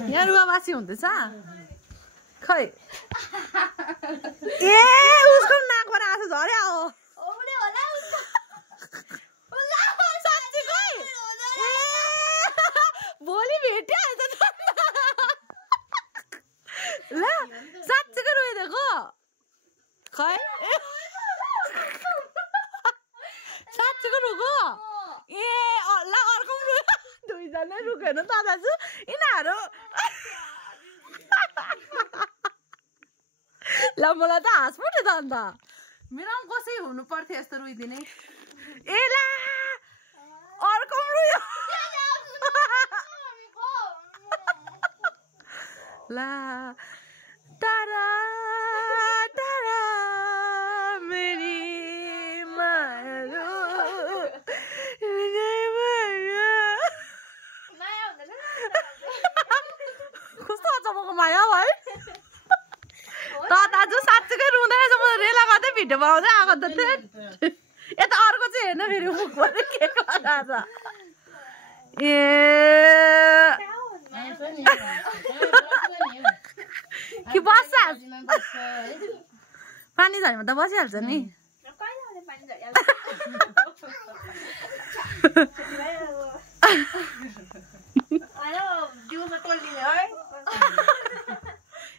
यहाँ रुवाबासी हुँदैछ खै ए उसको नाकबाट आँसु झर्यो भोलि भेटिहाल्छ ल साँच्चीकै रोइदिएको खै साँच्चीको रुको ए ल अर्को दुईजना रुकेन त दाजु यिनीहरू ल मलाई त हाँस पऱ्यो त अन्त मेरो पनि कसै हुनु पर्थ्यो यस्तो रुइदिने ए ला अर्को रुयो ला तारा तारा मेरी माया कस्तो अचम्मको माया है त दाजु साँच्चीकै रुँदै रहेछ म रेला गर्दै भिडियो बनाउँदै आएको त यता अर्को चाहिँ हेर्न फेरि मुखबाट के गर्छ ए कि बस्छ पानी झरीमा त बसिहाल्छ नि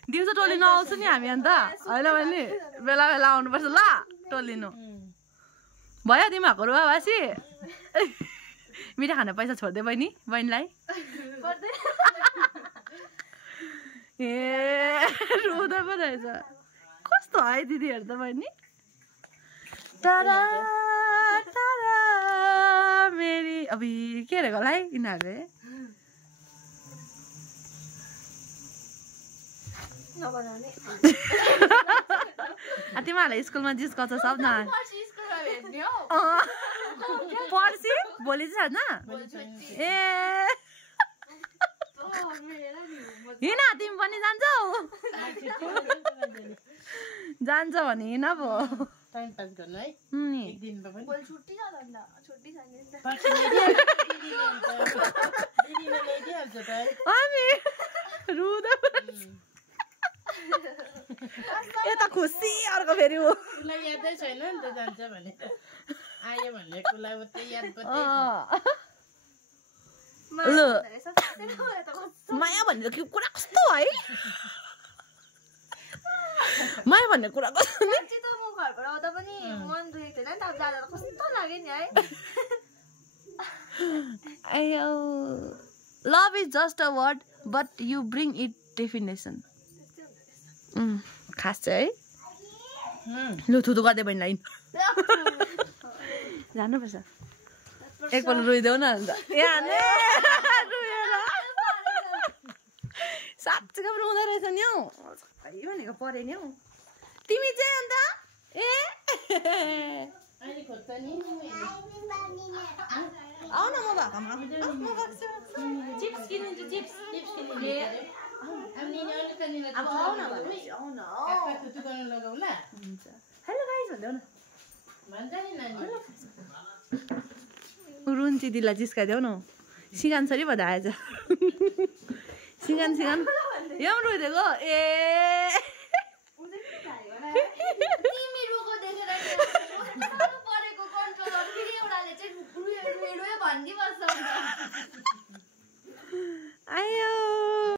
दिउँसो टोलिनु आउँछु नि हामी अन्त होइन भने बेला बेला आउनुपर्छ ल टोलिनु भयो तिमीहरूको रुवाबासी मिठा खाने पैसा छोडिदियो बहिनीलाई ए रुँदै पो रहेछ कस्तो है दिदीहरू त बहिनी तारा तारा मेरी अब के अरे होला है यिनीहरूले तिमीहरूलाई स्कुलमा जिस्काउँछ सबजना पर्सि भोलि चाहिँ छैन ए हिँड तिमी पनि जान्छौ जान्छ भने हिँड पो टाइम पास गर्न है एक दिनमा पनि बोल छुट्टी छ त छुट्टी छैन अनि रुँदै यता खुसी अर्को फेरि उसलाई यादै छैन नि त जान्छ भने आयो भन्ने कुलाई उतै याद पत्तै माया भन्ने कुरा कस्तो है माया भन्ने कुरा कस्तो नि त म घरबाट आउँदा पनि मन दुखेको थिएन नि त अब जाँदा कस्तो लाग्यो नि है आयो love is just a word but you bring it definition खास चाहिँ है लु थुथु गर्दै बहिनीलाई जानुपर्छ एकपल्ट रोइदेऊ न अन्त साँच्चीकै रुँदो रहेछ नि हौ भनेको पऱ्यो नि हौ तिमी चाहिँ अन्त ए आऊ न म भएकोमा चिप्स किनिदिन्छु चिप्स अब आऊ न आऊ न हेलो गाइस भन्देऊ न रुन्ची दिदीलाई जिस्काइदेऊ न सिगानसरी भन्दा आएछ सिगान यहाँ पनि रोइदिएको ए तिमी रुको देखेर परेको कन्ट्रोलर फेरि एउटाले चाहिँ रुयो भनिदिइबस्छ